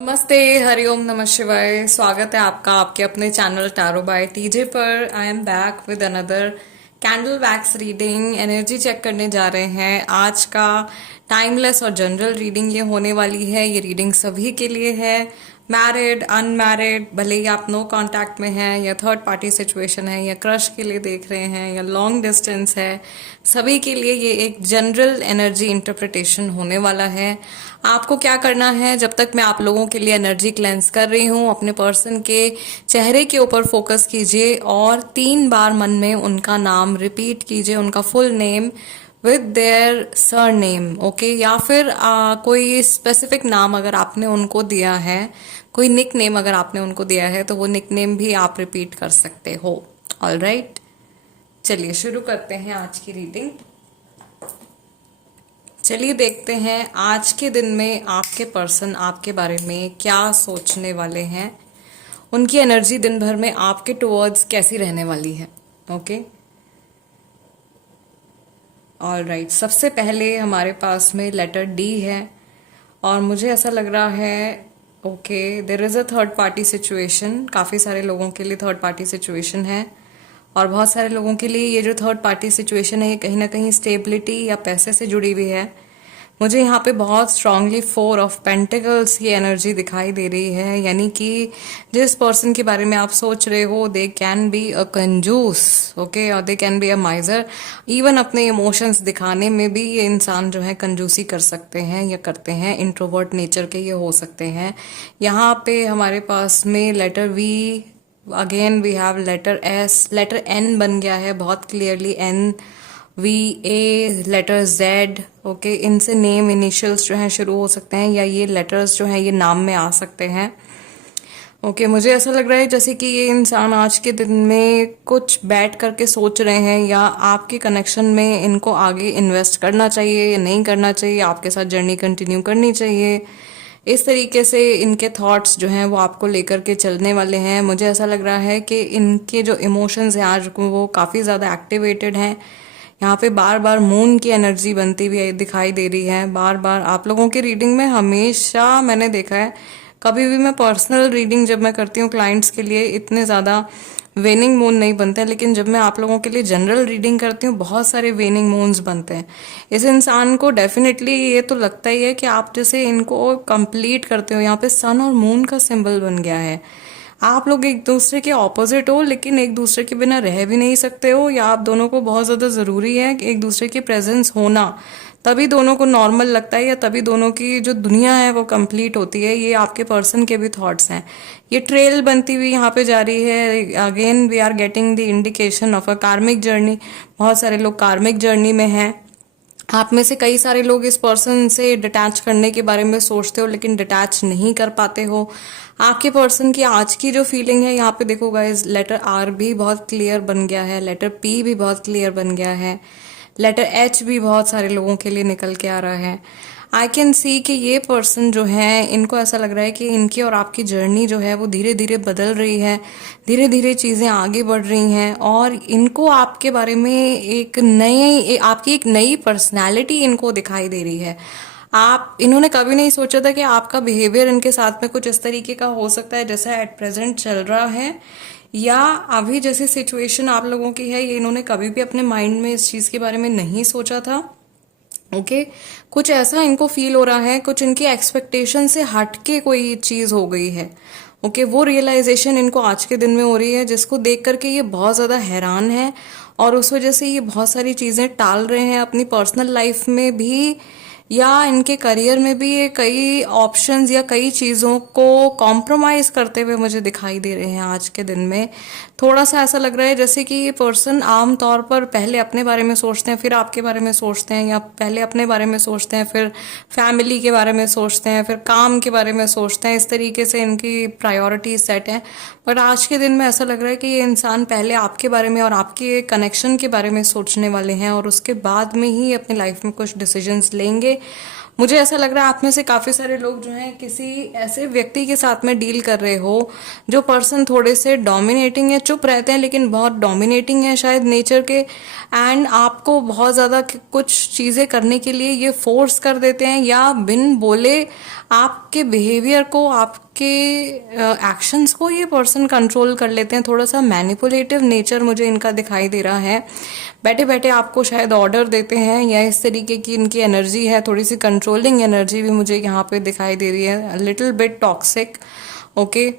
नमस्ते, हरिओम, नमः शिवाय। स्वागत है आपका आपके अपने चैनल टैरो बाय टीजे पर। I am back with another candle wax reading. Energy check करने जा रहे हैं। आज का टाइमलेस और जनरल रीडिंग ये होने वाली है। ये रीडिंग सभी के लिए है, मैरिड, अनमैरिड, भले ही आप नो कांटेक्ट में हैं, या थर्ड पार्टी सिचुएशन है, या क्रश के लिए देख रहे हैं, या लॉन्ग डिस्टेंस है, सभी के लिए ये एक जनरल एनर्जी इंटरप्रिटेशन होने वाला है। आपको क्या करना है, जब तक मैं आप लोगों के लिए एनर्जी क्लेंस कर रही हूँ, अपने पर्सन के चेहरे के ऊपर फोकस कीजिए और 3 बार मन में उनका नाम रिपीट कीजिए, उनका full name with their surname. Okay, या फिर कोई स्पेसिफिक नाम अगर आपने उनको दिया है, कोई निक नेम अगर आपने उनको दिया है, तो वो निक नेम भी आप रिपीट कर सकते हो। ऑल राइट, चलिए शुरू करते हैं आज की रीडिंग। चलिए देखते हैं आज के दिन में आपके पर्सन आपके बारे में क्या सोचने वाले हैं, उनकी एनर्जी दिन भर में आपके टुवर्ड्स कैसी रहने वाली है। Okay, all right. सबसे पहले हमारे पास में लेटर डी है और मुझे ऐसा लग रहा है okay, there is a third party situation. काफ़ी सारे लोगों के लिए थर्ड पार्टी सिचुएशन है और बहुत सारे लोगों के लिए ये जो थर्ड पार्टी सिचुएशन है ये कहीं ना कहीं स्टेबिलिटी या पैसे से जुड़ी हुई है। मुझे यहाँ पे बहुत स्ट्रांगली 4 ऑफ पेंटिकल्स की एनर्जी दिखाई दे रही है, यानी कि जिस पर्सन के बारे में आप सोच रहे हो दे कैन बी अ कंजूस, ओके, और they can be a माइजर। Even अपने इमोशंस दिखाने में भी ये इंसान जो है कंजूसी कर सकते हैं या करते हैं। इंट्रोवर्ट नेचर के ये हो सकते हैं। यहाँ पे हमारे पास में letter V, again we have letter S, letter N बन गया है बहुत clearly, N, V, A, letter Z. Okay, इनसे नेम इनिशियल्स जो हैं शुरू हो सकते हैं, या ये लेटर्स जो हैं ये नाम में आ सकते हैं। ओके, मुझे ऐसा लग रहा है जैसे कि ये इंसान आज के दिन में कुछ बैठ करके सोच रहे हैं, या आपके कनेक्शन में इनको आगे इन्वेस्ट करना चाहिए या नहीं करना चाहिए, आपके साथ जर्नी कंटिन्यू करनी चाहिए। इस तरीके से इनके थॉट्स जो हैं वो आपको लेकर के चलने वाले हैं। मुझे ऐसा लग रहा है कि इनके जो इमोशंस हैं आज वो काफ़ी ज़्यादा एक्टिवेटेड हैं। यहाँ पे बार बार मून की एनर्जी बनती हुई दिखाई दे रही है। बार बार आप लोगों की रीडिंग में हमेशा मैंने देखा है, कभी भी मैं पर्सनल रीडिंग जब मैं करती हूँ क्लाइंट्स के लिए, इतने ज़्यादा वेनिंग मून नहीं बनते हैं, लेकिन जब मैं आप लोगों के लिए जनरल रीडिंग करती हूँ बहुत सारे वेनिंग मून्स बनते हैं। इस इंसान को डेफिनेटली ये तो लगता ही है कि आप जैसे इनको कंप्लीट करते हो। यहाँ पे सन और मून का सिंबल बन गया है। आप लोग एक दूसरे के ऑपोजिट हो, लेकिन एक दूसरे के बिना रह भी नहीं सकते हो, या आप दोनों को बहुत ज़्यादा ज़रूरी है कि एक दूसरे की प्रेजेंस होना, तभी दोनों को नॉर्मल लगता है, या तभी दोनों की जो दुनिया है वो कंप्लीट होती है। ये आपके पर्सन के भी थॉट्स हैं। ये ट्रेल बनती हुई यहाँ पे जा रही है। Again we are getting the indication of a karmic journey. बहुत सारे लोग कार्मिक जर्नी में हैं। आप में से कई सारे लोग इस पर्सन से डिटैच करने के बारे में सोचते हो, लेकिन डिटैच नहीं कर पाते हो। आपके पर्सन की आज की जो फीलिंग है, यहाँ पे देखो गाइस, लेटर आर भी बहुत क्लियर बन गया है, लेटर पी भी बहुत क्लियर बन गया है, लेटर एच भी बहुत सारे लोगों के लिए निकल के आ रहा है। आई कैन सी कि ये पर्सन जो है, इनको ऐसा लग रहा है कि इनकी और आपकी जर्नी जो है वो धीरे धीरे बदल रही है, धीरे धीरे चीज़ें आगे बढ़ रही हैं, और इनको आपके बारे में आपकी एक नई पर्सनैलिटी इनको दिखाई दे रही है। इन्होंने कभी नहीं सोचा था कि आपका बिहेवियर इनके साथ में कुछ इस तरीके का हो सकता है जैसा एट प्रेजेंट चल रहा है, या अभी जैसी सिचुएशन आप लोगों की है, ये इन्होंने कभी भी अपने माइंड में इस चीज़ के बारे में नहीं सोचा था। ओके, कुछ ऐसा इनको फील हो रहा है, कुछ इनकी एक्सपेक्टेशन से हट के कोई चीज़ हो गई है। ओके, वो रियलाइजेशन इनको आज के दिन में हो रही है, जिसको देख करके ये बहुत ज़्यादा हैरान है, और उस वजह से ये बहुत सारी चीज़ें टाल रहे हैं अपनी पर्सनल लाइफ में भी, या इनके करियर में भी। ये कई ऑप्शंस या कई चीज़ों को कॉम्प्रोमाइज़ करते हुए मुझे दिखाई दे रहे हैं आज के दिन में। थोड़ा सा ऐसा लग रहा है जैसे कि ये पर्सन आम तौर पर पहले अपने बारे में सोचते हैं, फिर आपके बारे में सोचते हैं, या पहले अपने बारे में सोचते हैं, फिर फैमिली के बारे में सोचते हैं, फिर काम के बारे में सोचते हैं। इस तरीके से इनकी प्रायोरिटी सेट है। बट आज के दिन में ऐसा लग रहा है कि ये इंसान पहले आपके बारे में और आपके कनेक्शन के बारे में सोचने वाले हैं, और उसके बाद में ही अपनी लाइफ में कुछ डिसीजंस लेंगे। मुझे ऐसा लग रहा है आप में से काफी सारे लोग जो हैं किसी ऐसे व्यक्ति के साथ में डील कर रहे हो जो पर्सन थोड़े से डोमिनेटिंग है, चुप रहते हैं लेकिन बहुत डोमिनेटिंग है शायद नेचर के, एंड आपको बहुत ज्यादा कुछ चीजें करने के लिए ये फोर्स कर देते हैं, या बिन बोले आपके बिहेवियर को, आपके एक्शंस को ये पर्सन कंट्रोल कर लेते हैं। थोड़ा सा मैनिपुलेटिव नेचर मुझे इनका दिखाई दे रहा है। बैठे बैठे आपको शायद ऑर्डर देते हैं, या इस तरीके की इनकी एनर्जी है। थोड़ी सी कंट्रोलिंग एनर्जी भी मुझे यहाँ पे दिखाई दे रही है, लिटिल बिट टॉक्सिक। ओके,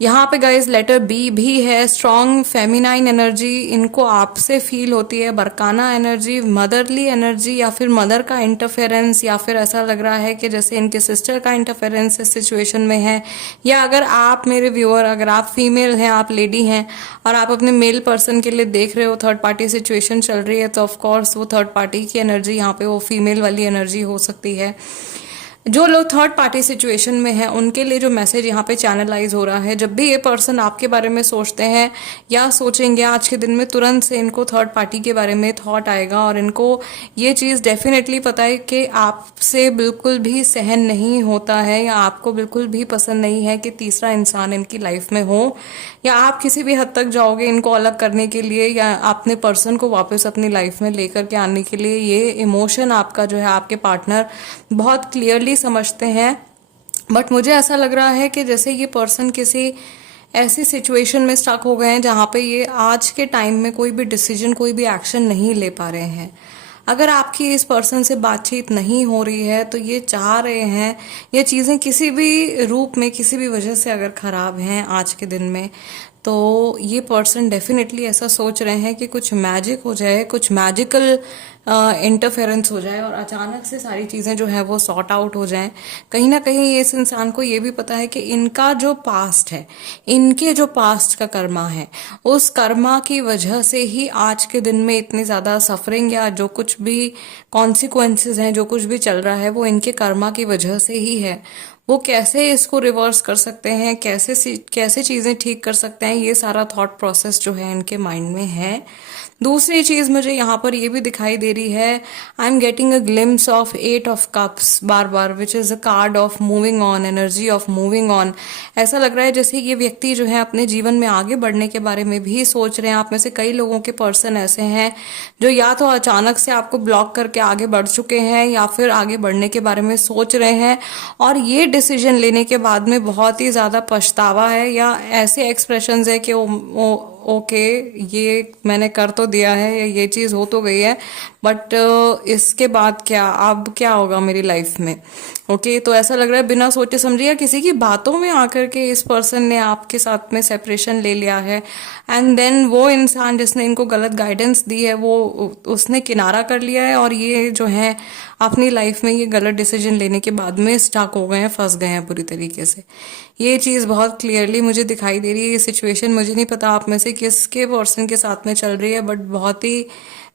यहाँ पे गाइस लेटर बी भी है। स्ट्रॉन्ग फेमिनाइन एनर्जी इनको आपसे फील होती है, बरकाना एनर्जी, मदरली एनर्जी, या फिर मदर का इंटरफेरेंस, या फिर ऐसा लग रहा है कि जैसे इनके सिस्टर का इंटरफेरेंस इस सिचुएशन में है। या अगर आप मेरे व्यूअर, अगर आप फीमेल हैं, आप लेडी हैं और आप अपने मेल पर्सन के लिए देख रहे हो, थर्ड पार्टी सिचुएशन चल रही है, तो ऑफकोर्स वो थर्ड पार्टी की एनर्जी यहाँ पे वो फीमेल वाली एनर्जी हो सकती है। जो लोग थर्ड पार्टी सिचुएशन में हैं उनके लिए जो मैसेज यहाँ पे चैनलाइज हो रहा है, जब भी ये पर्सन आपके बारे में सोचते हैं या सोचेंगे आज के दिन में, तुरंत से इनको थर्ड पार्टी के बारे में थॉट आएगा और इनको ये चीज़ डेफिनेटली पता है कि आपसे बिल्कुल भी सहन नहीं होता है, या आपको बिल्कुल भी पसंद नहीं है कि तीसरा इंसान इनकी लाइफ में हो, या आप किसी भी हद तक जाओगे इनको अलग करने के लिए, या अपने पर्सन को वापस अपनी लाइफ में लेकर के आने के लिए। ये इमोशन आपका जो है आपके पार्टनर बहुत क्लियरली समझते हैं। बट मुझे ऐसा लग रहा है कि जैसे ये पर्सन किसी ऐसी सिचुएशन में स्टक हो गए हैं जहाँ पे ये आज के टाइम में कोई भी डिसीजन, कोई भी एक्शन नहीं ले पा रहे हैं। अगर आपकी इस पर्सन से बातचीत नहीं हो रही है तो ये चाह रहे हैं, ये चीज़ें किसी भी रूप में, किसी भी वजह से अगर खराब हैं आज के दिन में, तो ये पर्सन डेफिनेटली ऐसा सोच रहे हैं कि कुछ मैजिक हो जाए, कुछ मैजिकल इंटरफेरेंस हो जाए और अचानक से सारी चीज़ें जो है वो सॉर्ट आउट हो जाएं। कहीं ना कहीं इस इंसान को ये भी पता है कि इनका जो पास्ट है, इनके जो पास्ट का कर्मा है, उस कर्मा की वजह से ही आज के दिन में इतनी ज़्यादा सफरिंग या जो कुछ भी कॉन्सिक्वेंसेस हैं, जो कुछ भी चल रहा है, वो इनके कर्मा की वजह से ही है। वो कैसे इसको रिवर्स कर सकते हैं, कैसे चीज़ें ठीक कर सकते हैं, ये सारा थॉट प्रोसेस जो है इनके माइंड में है। दूसरी चीज़ मुझे यहाँ पर ये भी दिखाई दे रही है, I am getting a glimpse of 8 of cups bar bar, which is a card of moving on, energy of moving on. ऐसा लग रहा है जैसे ये व्यक्ति जो है अपने जीवन में आगे बढ़ने के बारे में भी सोच रहे हैं। आप में से कई लोगों के पर्सन ऐसे हैं जो या तो अचानक से आपको ब्लॉक करके आगे बढ़ चुके हैं, या फिर आगे बढ़ने के बारे में सोच रहे हैं और ये डिसीजन लेने के बाद में बहुत ही ज़्यादा पछतावा है, या ऐसे एक्सप्रेशंस है कि ओके ये मैंने कर तो दिया है, या ये चीज़ हो तो गई है, बट इसके बाद क्या, अब क्या होगा मेरी लाइफ में। ओके, तो ऐसा लग रहा है बिना सोचे समझे या किसी की बातों में आकर के इस पर्सन ने आपके साथ में सेपरेशन ले लिया है, एंड देन वो इंसान जिसने इनको गलत गाइडेंस दी है वो उसने किनारा कर लिया है, और ये जो है अपनी लाइफ में ये गलत डिसीजन लेने के बाद में स्टक हो गए हैं, फंस गए हैं पूरी तरीके से। ये चीज़ बहुत क्लियरली मुझे दिखाई दे रही है। ये सिचुएशन मुझे नहीं पता आप में से किसके पर्सन के साथ में चल रही है, बट बहुत ही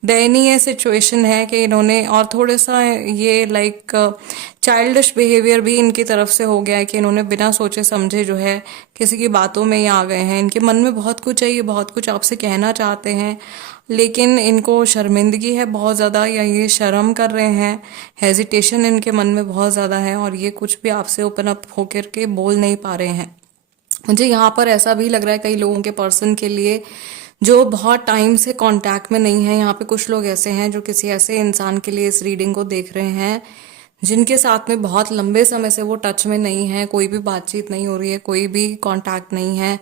दयनीय सिचुएशन है कि इन्होंने, और थोड़ा सा ये लाइक चाइल्डिश बिहेवियर भी इनकी तरफ से हो गया है कि इन्होंने बिना सोचे समझे जो है किसी की बातों में ही आ गए हैं। इनके मन में बहुत कुछ है, ये बहुत कुछ आपसे कहना चाहते हैं, लेकिन इनको शर्मिंदगी है बहुत ज़्यादा, या ये शर्म कर रहे हैं, हेजिटेशन इनके मन में बहुत ज़्यादा है, और ये कुछ भी आपसे ओपन अप होकर के बोल नहीं पा रहे हैं। मुझे यहाँ पर ऐसा भी लग रहा है कई लोगों के पर्सन के लिए जो बहुत टाइम से कांटेक्ट में नहीं है। यहाँ पे कुछ लोग ऐसे हैं जो किसी ऐसे इंसान के लिए इस रीडिंग को देख रहे हैं जिनके साथ में बहुत लंबे समय से वो टच में नहीं है, कोई भी बातचीत नहीं हो रही है, कोई भी कांटेक्ट नहीं है।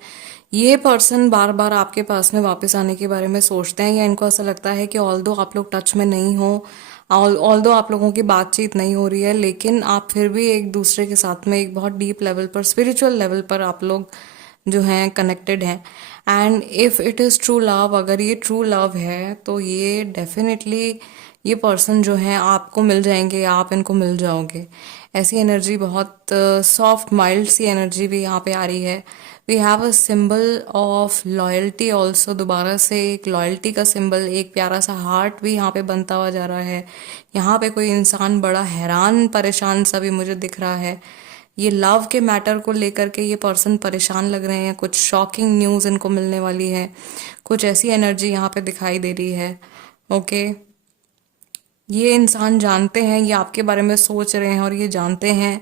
ये पर्सन बार बार आपके पास में वापस आने के बारे में सोचते हैं, या इनको ऐसा लगता है कि ऑल्दो आप लोग टच में नहीं हो, ऑल्दो आप लोगों की बातचीत नहीं हो रही है, लेकिन आप फिर भी एक दूसरे के साथ में एक बहुत डीप लेवल पर, स्पिरिचुअल लेवल पर आप लोग जो हैं कनेक्टेड हैं। And if it is true love, अगर ये ट्रू लव है तो ये डेफिनेटली ये पर्सन जो है आपको मिल जाएंगे, या आप इनको मिल जाओगे। ऐसी एनर्जी, बहुत सॉफ्ट माइल्ड सी एनर्जी भी यहाँ पे आ रही है। We have a symbol of loyalty also, दोबारा से एक लॉयल्टी का सिंबल, एक प्यारा सा हार्ट भी यहाँ पे बनता हुआ जा रहा है। यहाँ पे कोई इंसान बड़ा हैरान परेशान सा भी मुझे दिख रहा है। ये लव के मैटर को लेकर के ये पर्सन परेशान लग रहे हैं, कुछ शॉकिंग न्यूज़ इनको मिलने वाली है, कुछ ऐसी एनर्जी यहाँ पे दिखाई दे रही है। ओके, ये इंसान जानते हैं, ये आपके बारे में सोच रहे हैं और ये जानते हैं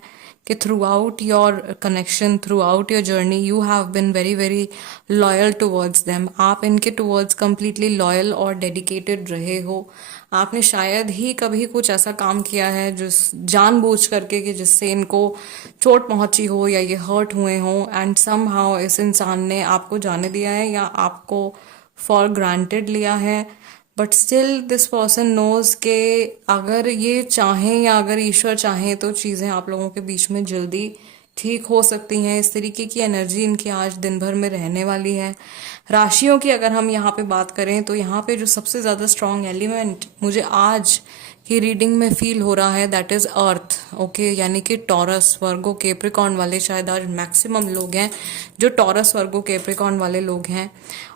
कि through out your connection, through out your journey, you have been very very loyal towards them. आप इनके टुवर्ड्स कंप्लीटली लॉयल और डेडिकेटेड रहे हो। आपने शायद ही कभी कुछ ऐसा काम किया है जिस जानबूझ करके कि जिससे इनको चोट पहुंची हो या ये हर्ट हुए हो, एंड समहाउ इस इंसान ने आपको जाने दिया है या आपको फॉर ग्रांटेड लिया है। But still this person knows के अगर ये चाहें या अगर ईश्वर चाहे तो चीज़ें आप लोगों के बीच में जल्दी ठीक हो सकती हैं। इस तरीके की एनर्जी इनकी आज दिन भर में रहने वाली है। राशियों की अगर हम यहाँ पे बात करें तो यहाँ पे जो सबसे ज़्यादा स्ट्रॉन्ग एलिमेंट मुझे आज की रीडिंग में फील हो रहा है दैट इज़ अर्थ। ओके, यानी कि टॉरस, वर्गो, कैप्रिकॉर्न वाले शायद आज मैक्सिमम लोग हैं जो टॉरस, वर्गो, कैप्रिकॉर्न वाले लोग हैं।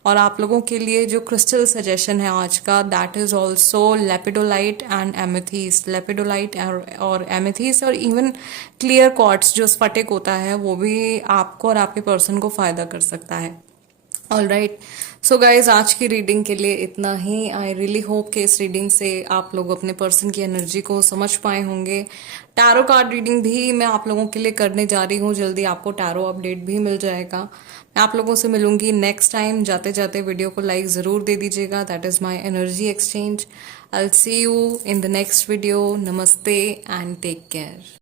और आप लोगों के लिए जो क्रिस्टल सजेशन है आज का that is also lepidolite and amethyst. Lepidolite और एमेथीस्ट और इवन क्लियर क्वार्ट्ज जो स्फटिक होता है वो भी आपको और आपके पर्सन को फायदा कर सकता है। ऑल राइट, सो गाइज आज की रीडिंग के लिए इतना ही। आई रियली होप कि इस रीडिंग से आप लोग अपने पर्सन की एनर्जी को समझ पाए होंगे। टैरो कार्ड रीडिंग भी मैं आप लोगों के लिए करने जा रही हूँ, जल्दी आपको टैरो अपडेट भी मिल जाएगा। मैं आप लोगों से मिलूंगी नेक्स्ट टाइम। जाते जाते वीडियो को लाइक जरूर दे दीजिएगा, that is my energy exchange. I will see you in the next video. नमस्ते एंड टेक केयर।